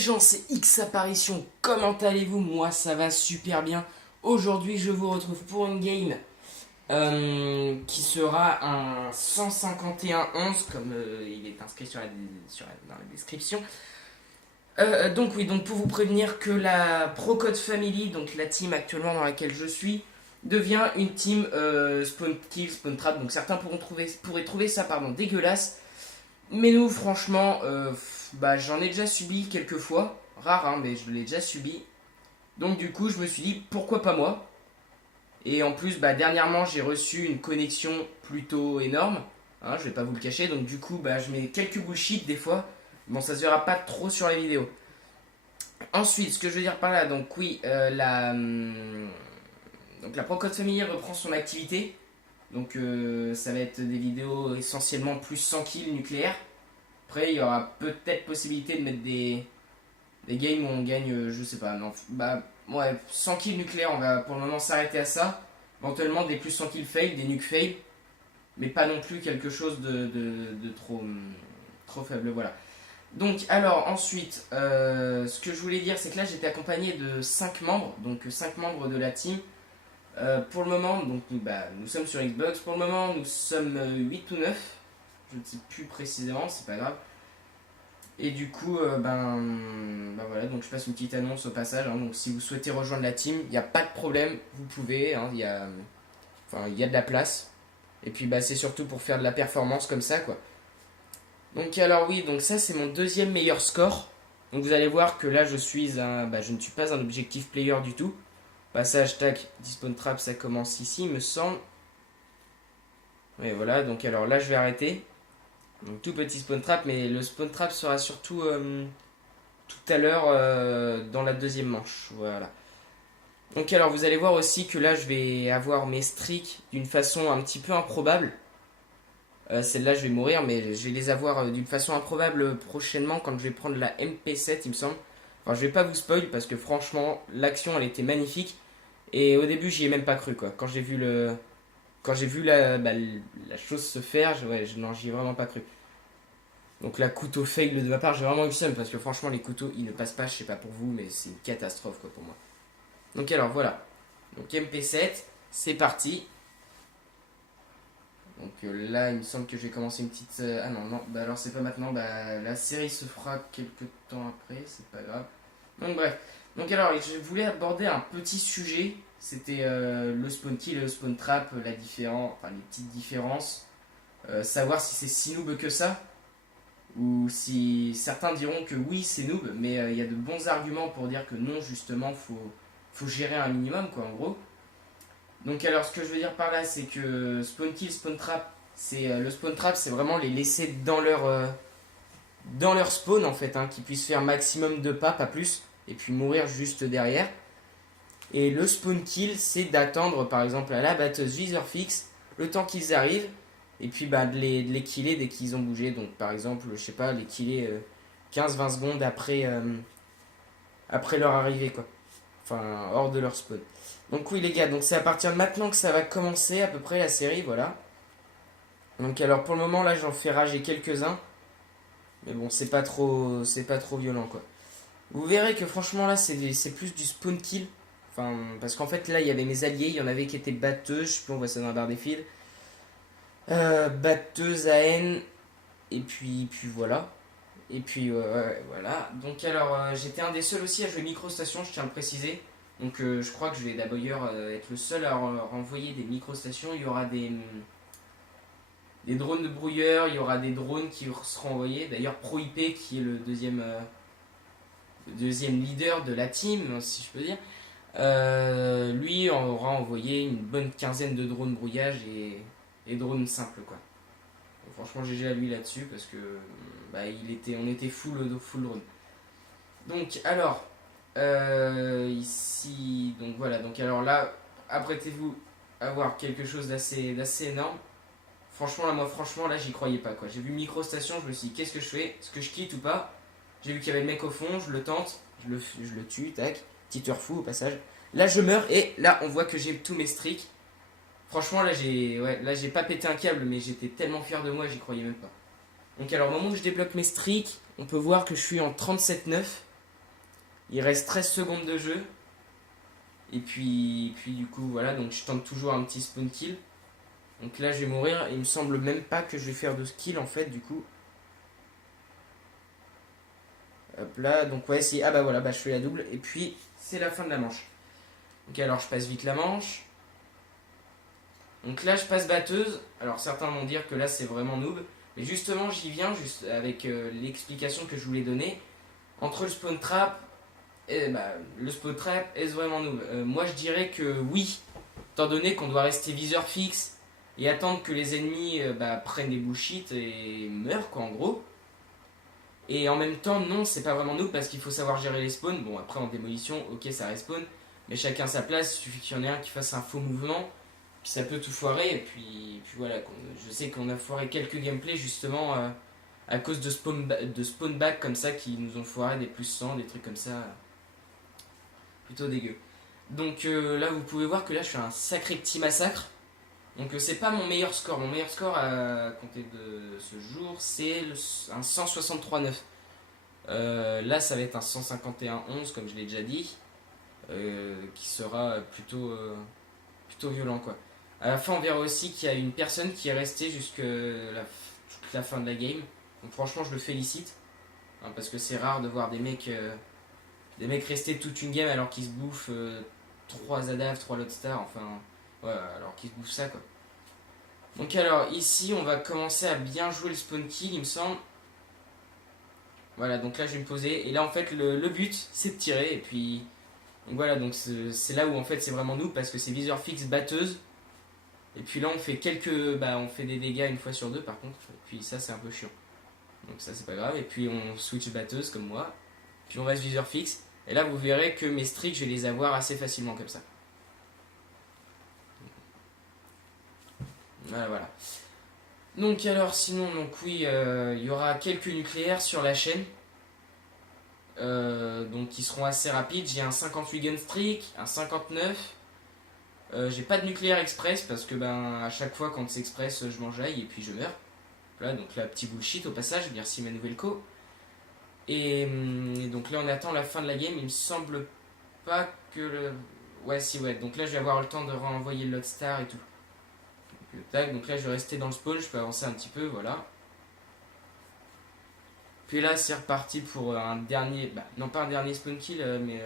gens, c'est X Apparition. Comment allez-vous? Moi, ça va super bien. Aujourd'hui, je vous retrouve pour une game qui sera un 151-11, comme il est inscrit dans la description. Donc oui, donc pour vous prévenir que la Procode Family, donc la team actuellement dans laquelle je suis, devient une team spawn kill, spawn trap. Donc certains pourraient trouver ça dégueulasse. Mais nous, franchement, j'en ai déjà subi quelques fois. Rare, hein, mais je l'ai déjà subi. Donc du coup, je me suis dit, pourquoi pas moi? Et en plus, dernièrement, j'ai reçu une connexion plutôt énorme. Hein, je vais pas vous le cacher. Donc du coup, je mets quelques bullshit des fois. Bon, ça se verra pas trop sur la vidéo. Ensuite, ce que je veux dire par là, donc oui, donc la Procode Family reprend son activité. Donc ça va être des vidéos essentiellement plus 100 kills nucléaires. Après, il y aura peut-être possibilité de mettre des games où on gagne, je sais pas, non. Ouais, 100 kills nucléaires, on va pour le moment s'arrêter à ça. Éventuellement des plus 100 kills fail, des nuke fail. Mais pas non plus quelque chose de trop faible, voilà. Donc, alors, ensuite, ce que je voulais dire, c'est que là, j'étais accompagné de 5 membres, donc 5 membres de la team. Pour le moment, donc, nous sommes sur Xbox. Pour le moment, nous sommes 8 ou 9. Je ne sais plus précisément, c'est pas grave. Et du coup, voilà, donc je passe une petite annonce au passage. Hein, donc si vous souhaitez rejoindre la team, il n'y a pas de problème, vous pouvez. Hein, il y a de la place. Et puis c'est surtout pour faire de la performance comme ça, quoi. Donc alors oui, donc ça c'est mon deuxième meilleur score. Donc vous allez voir que là je ne suis pas un objectif player du tout. Passage, tac, Spawn Trap, ça commence ici, il me semble. Et voilà, donc alors là je vais arrêter. Donc tout petit spawn trap, mais le spawn trap sera surtout tout à l'heure dans la deuxième manche. Voilà. Donc alors vous allez voir aussi que là je vais avoir mes streaks d'une façon un petit peu improbable. Celle-là je vais mourir, mais je vais les avoir d'une façon improbable prochainement quand je vais prendre la MP7 il me semble. Enfin je vais pas vous spoil parce que franchement l'action elle était magnifique. Et au début j'y ai même pas cru quoi. Quand j'ai vu la chose se faire, j'y ai vraiment pas cru. Donc la couteau fail de ma part, j'ai vraiment eu seum parce que franchement les couteaux ils ne passent pas, je sais pas pour vous, mais c'est une catastrophe quoi pour moi. Donc alors voilà. Donc MP7, c'est parti. Donc là il me semble que je vais commencer une petite... ah non, alors c'est pas maintenant, la série se fera quelques temps après, c'est pas grave. Donc bref. Donc alors je voulais aborder un petit sujet, c'était le spawn kill et le spawn trap, les petites différences. Savoir si c'est si noob que ça. Ou si certains diront que oui c'est noob, mais il y a de bons arguments pour dire que non justement faut gérer un minimum quoi en gros. Donc alors ce que je veux dire par là c'est que spawn kill, spawn trap, le spawn trap c'est vraiment les laisser dans leur spawn en fait, hein, qu'ils puissent faire maximum de pas plus, et puis mourir juste derrière. Et le spawn kill c'est d'attendre par exemple à la batteuse visor fixe le temps qu'ils arrivent. Et puis de les killer dès qu'ils ont bougé. Donc par exemple, je sais pas, les killer 15-20 secondes après leur arrivée quoi. Enfin, hors de leur spawn. Donc oui les gars, donc c'est à partir de maintenant que ça va commencer à peu près la série, voilà. Donc alors pour le moment là j'en fais rager quelques-uns. Mais bon c'est pas trop violent quoi. Vous verrez que franchement là c'est plus du spawn kill. Enfin, parce qu'en fait là il y avait mes alliés, il y en avait qui étaient batteuses, je sais plus on voit ça dans la barre des fils. Batteuse AN et puis voilà. Et puis voilà. Donc alors j'étais un des seuls aussi à jouer micro-station, je tiens à le préciser. Donc je crois que je vais d'ailleurs être le seul à renvoyer des micro-stations. Il y aura des drones de brouilleurs, il y aura des drones qui seront envoyés. D'ailleurs ProIP qui est le deuxième leader de la team, si je peux dire. Lui aura envoyé une bonne quinzaine de drones brouillage et drones simples quoi. Donc, franchement GG à lui là-dessus parce que on était full drone. Donc alors ici donc voilà, donc alors là apprêtez-vous à voir quelque chose d'assez énorme. Franchement là j'y croyais pas quoi. J'ai vu micro-station, je me suis dit qu'est-ce que je fais? Est-ce que je quitte ou pas? J'ai vu qu'il y avait le mec au fond, je le tente, je le tue, tac, petit heure fou au passage. Là je meurs et là on voit que j'ai tous mes streaks. Franchement là j'ai pas pété un câble mais j'étais tellement fier de moi, j'y croyais même pas. Donc alors au moment où je débloque mes streaks, on peut voir que je suis en 37-9. Il reste 13 secondes de jeu. Et puis du coup, voilà, donc je tente toujours un petit spawn kill. Donc là, je vais mourir. Il me semble même pas que je vais faire de kill en fait, du coup. Hop là, donc ouais, si. Ah bah voilà, bah je fais la double. Et puis, c'est la fin de la manche. Ok, alors je passe vite la manche. Donc là, je passe batteuse. Alors certains vont dire que là, c'est vraiment noob. Mais justement, j'y viens juste avec l'explication que je voulais donner. Entre le spawn trap, le spawn trap, est-ce vraiment noob? Moi, je dirais que oui. Étant donné qu'on doit rester viseur fixe et attendre que les ennemis prennent des bullshit et meurent, quoi, en gros. Et en même temps, non, c'est pas vraiment noob parce qu'il faut savoir gérer les spawns. Bon, après en démolition, ok, ça respawn. Mais chacun sa place, il suffit qu'il y en ait un qui fasse un faux mouvement. Puis ça peut tout foirer. Et puis voilà, je sais qu'on a foiré quelques gameplays justement à cause de spawn back comme ça qui nous ont foiré des plus 100, des trucs comme ça. Plutôt dégueu. Donc là, vous pouvez voir que là, je fais un sacré petit massacre. Donc c'est pas mon meilleur score. Mon meilleur score à compter de ce jour, c'est un 163,9. Là, ça va être un 151,11 comme je l'ai déjà dit, qui sera plutôt violent quoi. À la fin, on verra aussi qu'il y a une personne qui est restée jusqu'à toute la fin de la game. Donc franchement, je le félicite, hein, parce que c'est rare de voir des mecs rester toute une game alors qu'ils se bouffent 3 Adav, 3 Lodestar, enfin, ouais, alors qu'ils se bouffent ça quoi. Donc alors ici on va commencer à bien jouer le spawn kill il me semble. Voilà, donc là je vais me poser et là en fait le but c'est de tirer et puis donc voilà, donc c'est là où en fait c'est vraiment nous parce que c'est viseur fixe batteuse. Et puis là on fait on fait des dégâts une fois sur deux par contre, et puis ça c'est un peu chiant. Donc ça c'est pas grave et puis on switch batteuse comme moi. Puis on reste viseur fixe et là vous verrez que mes streaks je vais les avoir assez facilement comme ça. Voilà. Donc alors sinon donc oui il y aura quelques nucléaires sur la chaîne. Donc qui seront assez rapides. J'ai un 58 gun streak, un 59. J'ai pas de nucléaire express parce que à chaque fois quand c'est express je m'enjaille et puis je meurs. Voilà, donc là petit bullshit au passage, merci ma nouvelle co. Et donc là on attend la fin de la game, il me semble pas que le... Ouais si ouais, donc là je vais avoir le temps de renvoyer le Lodestar et tout. Donc là je vais rester dans le spawn, je peux avancer un petit peu, voilà. Puis là c'est reparti pour un dernier, non pas un dernier spawn kill, mais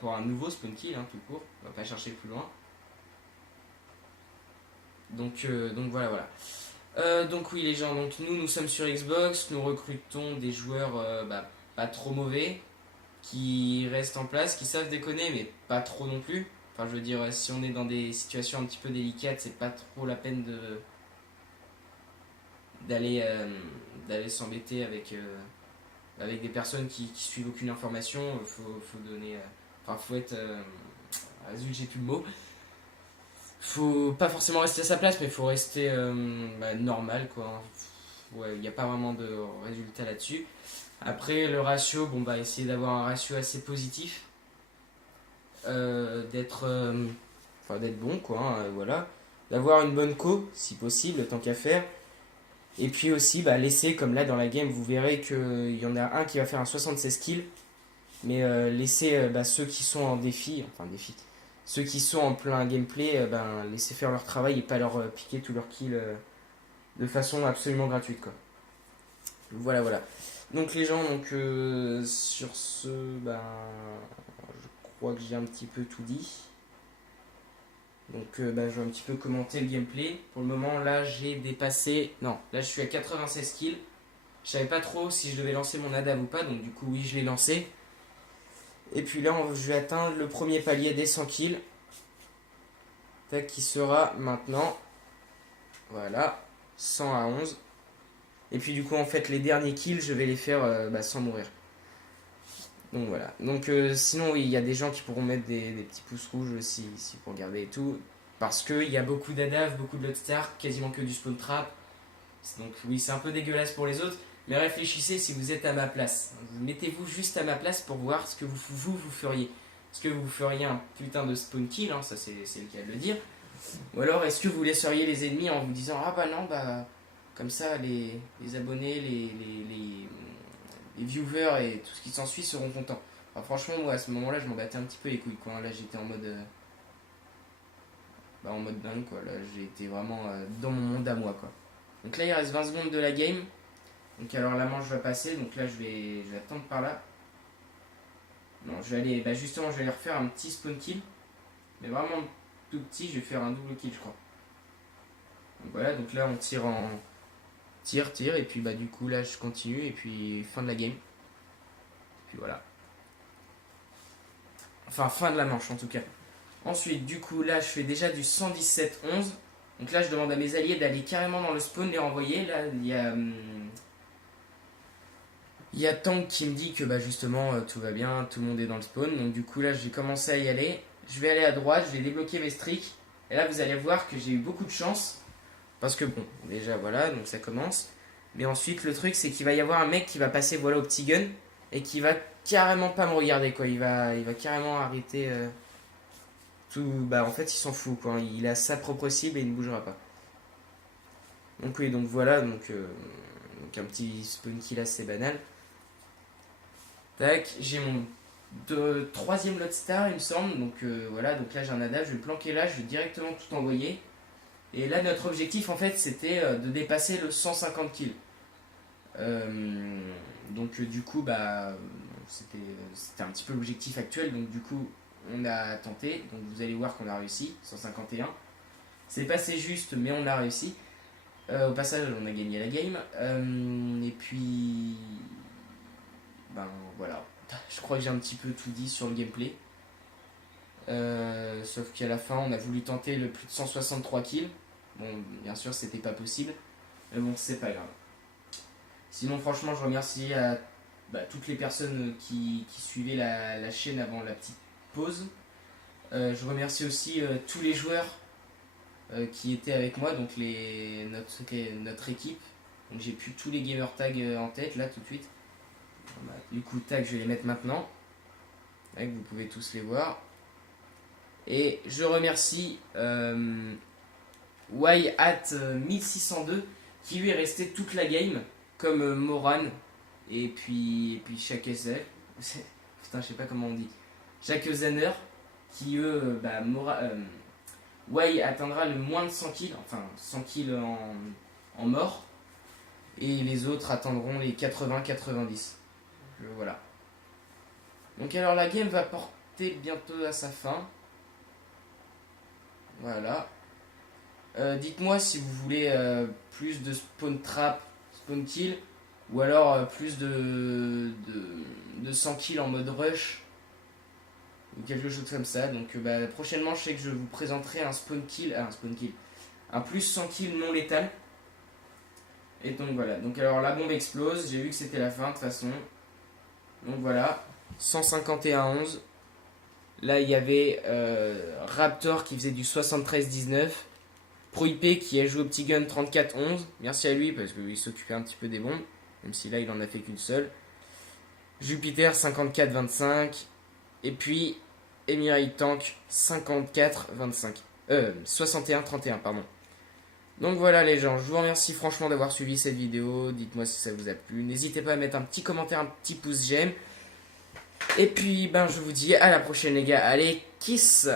pour un nouveau spawn kill, hein, tout court. On va pas chercher plus loin. Donc voilà. Donc oui les gens, donc nous sommes sur Xbox, nous recrutons des joueurs pas trop mauvais, qui restent en place, qui savent déconner mais pas trop non plus. Enfin je veux dire, si on est dans des situations un petit peu délicates, c'est pas trop la peine d'aller s'embêter avec des personnes qui suivent aucune information. Faut donner... faut être... zut, j'ai plus le mot. Faut pas forcément rester à sa place, mais faut rester normal, quoi. Ouais, il n'y a pas vraiment de résultat là-dessus. Après, le ratio, essayer d'avoir un ratio assez positif. D'être bon, quoi, hein, voilà. D'avoir une bonne co, si possible, tant qu'à faire. Et puis aussi, laisser, comme là dans la game, vous verrez qu'il y en a un qui va faire un 76 kills. Mais laisser ceux qui sont en défi, ceux qui sont en plein gameplay, laisser faire leur travail et pas leur piquer tous leurs kills de façon absolument gratuite, quoi. Voilà. Donc les gens, sur ce, je crois que j'ai un petit peu tout dit. Donc je vais un petit peu commenter le gameplay. Pour le moment, là j'ai dépassé... Non, là je suis à 96 kills. Je savais pas trop si je devais lancer mon ADAV ou pas, donc du coup oui je l'ai lancé. Et puis là je vais atteindre le premier palier des 100 kills. Qui sera maintenant, voilà, 100 à 11. Et puis du coup en fait les derniers kills je vais les faire sans mourir. Donc voilà. Donc sinon oui il y a des gens qui pourront mettre des petits pouces rouges si pour regarder et tout. Parce qu'il y a beaucoup d'ADAV, beaucoup de Lodestar, quasiment que du spawn trap. Donc oui c'est un peu dégueulasse pour les autres. Mais réfléchissez si vous êtes à ma place. Mettez-vous juste à ma place pour voir ce que vous feriez. Est-ce que vous feriez un putain de spawn kill, hein, ça c'est le cas de le dire. Ou alors est-ce que vous laisseriez les ennemis en vous disant comme ça les abonnés, les viewers et tout ce qui s'ensuit seront contents. Enfin, franchement, moi à ce moment-là, je m'en battais un petit peu les couilles, quoi. Là, j'étais en mode dingue, quoi. Là, j'ai été vraiment dans mon monde à moi, quoi. Donc là, il reste 20 secondes de la game. Donc alors la manche va passer, donc là, je vais attendre par là. Non, je vais aller, justement, je vais aller refaire un petit spawn kill. Mais vraiment tout petit, je vais faire un double kill, je crois. Donc voilà, donc là, on tire en... Tire, et puis du coup, là, je continue, et puis fin de la game. Puis voilà. Enfin, fin de la manche, en tout cas. Ensuite, du coup, là, je fais déjà du 117-11. Donc là, je demande à mes alliés d'aller carrément dans le spawn, les renvoyer. Là, il y a Tank qui me dit que justement tout va bien, tout le monde est dans le spawn. Donc du coup là j'ai commencé à y aller. Je vais aller à droite, je vais débloquer mes streaks. Et là vous allez voir que j'ai eu beaucoup de chance. Parce que bon, déjà voilà, donc ça commence. Mais ensuite le truc c'est qu'il va y avoir un mec qui va passer voilà au petit gun. Et qui va carrément pas me regarder quoi. Il va carrément arrêter tout. En fait il s'en fout quoi. Il a sa propre cible et il ne bougera pas. Donc oui, donc voilà, donc un petit spawn kill assez banal. Tac, j'ai mon troisième lot star, il me semble. Donc voilà, donc là j'ai un adage, je vais le planquer là, je vais directement tout envoyer. Et là notre objectif en fait c'était de dépasser le 150 kills. Donc du coup c'était un petit peu l'objectif actuel. Donc du coup on a tenté. Donc vous allez voir qu'on a réussi, 151. C'est passé juste mais on a réussi. Au passage on a gagné la game. Et puis... voilà. Je crois que j'ai un petit peu tout dit sur le gameplay. Sauf qu'à la fin, on a voulu tenter le plus de 163 kills. Bon, bien sûr, c'était pas possible. Mais bon, c'est pas grave. Sinon, franchement, je remercie à toutes les personnes qui suivaient la chaîne avant la petite pause. Je remercie aussi tous les joueurs qui étaient avec moi, donc notre équipe. Donc j'ai plus tous les gamer tags en tête là tout de suite. Du coup, tag, je vais les mettre maintenant. Là, vous pouvez tous les voir. Et je remercie Yat1602 qui lui est resté toute la game, comme Moran et puis chaque SL. Putain, je sais pas comment on dit. Chaque Zanner qui eux, Y atteindra le moins de 100 kills, enfin 100 kills en mort. Et les autres attendront les 80-90. Voilà. Donc alors la game va porter bientôt à sa fin. Voilà. Dites-moi si vous voulez plus de spawn trap, spawn kill, ou alors plus de 100 kills en mode rush, ou quelque chose comme ça. Donc prochainement je sais que je vous présenterai un spawn kill, un plus 100 kills non létal. Et donc voilà, donc alors la bombe explose, j'ai vu que c'était la fin de toute façon. Donc voilà, 151-11. Là il y avait Raptor qui faisait du 73-19. ProIP qui a joué au petit gun 34-11. Merci à lui parce qu'il s'occupait un petit peu des bombes. Même si là il en a fait qu'une seule. Jupiter 54-25. Et puis Emirai Tank 54-25. 61-31 pardon. Donc voilà les gens, je vous remercie franchement d'avoir suivi cette vidéo. Dites-moi si ça vous a plu. N'hésitez pas à mettre un petit commentaire, un petit pouce j'aime. Et puis je vous dis à la prochaine les gars. Allez, kiss!